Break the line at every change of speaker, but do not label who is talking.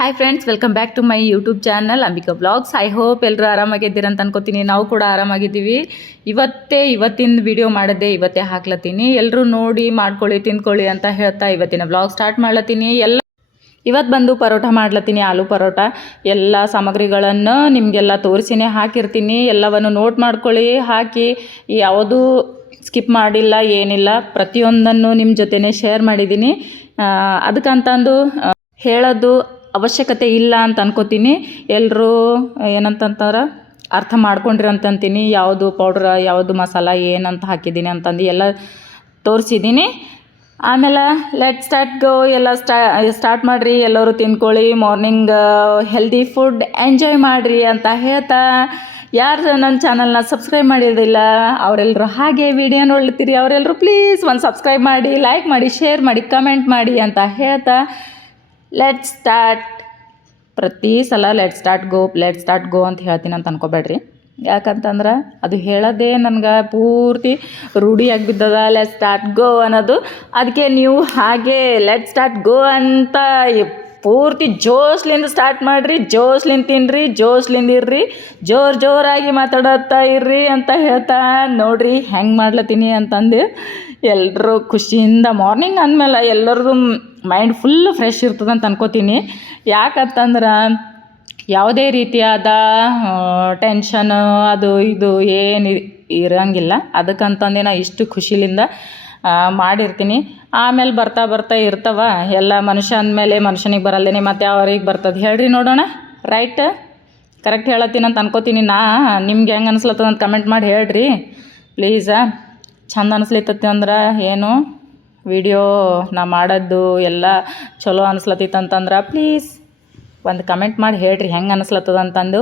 Hi friends welcome back to my YouTube channel Ambika blogs I hope ಎಲ್ಲರೂ ಆರಾಮಾಗಿದ್ದೀರ ಅಂತ ಅನ್ಕೋತೀನಿ. ನಾವು ಕೂಡ ಆರಾಮಾಗಿದ್ದೀವಿ. ಇವತ್ತೇ ಇವತ್ತಿನ ವಿಡಿಯೋ ಮಾಡಿದ್ದೆ ಇವತ್ತೇ ಹಾಕ್ಲತ್ತೀನಿ. ಎಲ್ಲರೂ ನೋಡಿ, ಮಾಡ್ಕೊಳ್ಳಿ, ತಿಂದ್ಕೊಳ್ಳಿ ಅಂತ ಹೇಳ್ತಾ ಇವತ್ತಿನ ಬ್ಲಾಗ್ ಸ್ಟಾರ್ಟ್ ಮಾಡ್ಲತ್ತೀನಿ. ಎಲ್ಲ ಇವತ್ತು ಬಂದು ಪರೋಟ ಮಾಡ್ಲತ್ತೀನಿ, ಆಲೂ ಪರೋಟ. ಎಲ್ಲ ಸಾಮಗ್ರಿಗಳನ್ನು ನಿಮಗೆಲ್ಲ ತೋರಿಸಿನೇ ಹಾಕಿರ್ತೀನಿ. ಎಲ್ಲವನ್ನು ನೋಟ್ ಮಾಡ್ಕೊಳ್ಳಿ. ಹಾಕಿ, ಯಾವುದು ಸ್ಕಿಪ್ ಮಾಡಿಲ್ಲ, ಏನಿಲ್ಲ, ಪ್ರತಿಯೊಂದನ್ನು ನಿಮ್ಮ ಜೊತೆನೇ ಶೇರ್ ಮಾಡಿದ್ದೀನಿ. ಅದಕ್ಕಂತಂದು ಹೇಳೋದು ಅವಶ್ಯಕತೆ ಇಲ್ಲ ಅಂತ ಅನ್ಕೋತೀನಿ. ಎಲ್ಲರೂ ಏನಂತಂತಾರೆ, ಅರ್ಥ ಮಾಡ್ಕೊಂಡ್ರಿ ಅಂತಂತೀನಿ. ಯಾವುದು ಪೌಡ್ರ ಯಾವುದು ಮಸಾಲ, ಏನಂತ ಹಾಕಿದ್ದೀನಿ ಅಂತಂದು ಎಲ್ಲ ತೋರಿಸಿದ್ದೀನಿ. ಆಮೇಲೆ ಲೆಟ್ ಸ್ಟಾರ್ಟ್ ಗೋ ಎಲ್ಲ ಸ್ಟಾ ಸ್ಟಾರ್ಟ್ ಮಾಡಿರಿ. ಎಲ್ಲರೂ ತಿನ್ಕೊಳ್ಳಿ ಮಾರ್ನಿಂಗ್ ಹೆಲ್ದಿ ಫುಡ್ ಎಂಜಾಯ್ ಮಾಡಿರಿ ಅಂತ ಹೇಳ್ತಾ. ಯಾರು ನನ್ನ ಚಾನಲ್ನ ಸಬ್ಸ್ಕ್ರೈಬ್ ಮಾಡಿರೋದಿಲ್ಲ ಅವರೆಲ್ಲರೂ ಹಾಗೆ ವಿಡಿಯೋ ನೋಡ್ತೀರಿ ಅವರೆಲ್ಲರೂ ಪ್ಲೀಸ್ ಒಂದು ಸಬ್ಸ್ಕ್ರೈಬ್ ಮಾಡಿ ಲೈಕ್ ಮಾಡಿ ಶೇರ್ ಮಾಡಿ ಕಮೆಂಟ್ ಮಾಡಿ ಅಂತ ಹೇಳ್ತಾ. ಲೆಟ್ ಸ್ಟಾರ್ಟ್ ಪ್ರತಿ ಸಲ let start go let start go ಅಂತ ಹೇಳ್ತೀನಿ ಅಂತ ಅನ್ಕೋಬೇಡ್ರಿ. ಯಾಕಂತಂದ್ರೆ ಅದು ಹೇಳೋದೇ ನನಗೆ ಪೂರ್ತಿ ರೂಢಿಯಾಗಿ ಬಿದ್ದದ ಲೆಟ್ ಸ್ಟಾರ್ಟ್ ಗೋ ಅನ್ನೋದು. ಅದಕ್ಕೆ ನೀವು ಹಾಗೆ ಲೆಟ್ ಸ್ಟಾರ್ಟ್ ಗೋ ಅಂತ ಪೂರ್ತಿ ಜೋಸ್ಲಿಂದ ಸ್ಟಾರ್ಟ್ ಮಾಡಿರಿ ಜೋಸ್ಲಿಂದ ತಿನ್ನಿರಿ ಜೋಸ್ಲಿಂದ ಇರ್ರಿ, ಜೋರು ಜೋರಾಗಿ ಮಾತಾಡತ್ತಾ ಇರ್ರಿ ಅಂತ ಹೇಳ್ತಾ ನೋಡ್ರಿ ಹೆಂಗೆ ಮಾಡ್ಲತ್ತೀನಿ ಅಂತಂದು ಎಲ್ಲರೂ ಖುಷಿಯಿಂದ ಮಾರ್ನಿಂಗ್ ಅಂದಮೇಲೆ ಎಲ್ಲರದು ಮೈಂಡ್ ಫುಲ್ ಫ್ರೆಶ್ ಇರ್ತದೆ ಅಂತ ಅನ್ಕೋತೀನಿ. ಯಾಕಂತಂದ್ರೆ ಯಾವುದೇ ರೀತಿಯಾದ ಟೆನ್ಷನ್ ಅದು ಇದು ಏನು ಇರಂಗಿಲ್ಲ. ಅದಕ್ಕಂತಂದು ನಾ ಇಷ್ಟು ಖುಷಿಲಿಂದ ಮಾಡಿರ್ತೀನಿ. ಆಮೇಲೆ ಬರ್ತಾ ಬರ್ತಾ ಇರ್ತವ. ಎಲ್ಲ ಮನುಷ್ಯ ಅಂದಮೇಲೆ ಮನುಷ್ಯನಿಗೆ ಬರಲ್ದೇನೆ ಮತ್ತು ಅವ್ರಿಗೆ ಬರ್ತದೆ. ಹೇಳ್ರಿ ನೋಡೋಣ. ರೈಟ್ ಕರೆಕ್ಟ್ ಹೇಳತ್ತೀನಿ ಅಂತ ಅನ್ಕೋತೀನಿ ನಾ. ನಿಮ್ಗೆ ಹೆಂಗೆ ಅನಿಸ್ಲತ್ತದಂತ ಕಮೆಂಟ್ ಮಾಡಿ ಹೇಳ್ರಿ. ಪ್ಲೀಸ ಚಂದ ಅನಿಸ್ಲಿತ್ತತಿ ಅಂದ್ರೆ ಏನು? ವಿಡಿಯೋ ನಾ ಮಾಡೋದು ಎಲ್ಲ ಚಲೋ ಅನಿಸ್ಲತ್ತಿತ್ತು ಅಂತಂದ್ರೆ ಪ್ಲೀಸ್ ಒಂದು ಕಮೆಂಟ್ ಮಾಡಿ ಹೇಳ್ರಿ ಹೆಂಗೆ ಅನಿಸ್ಲತ್ತದ ಅಂತಂದು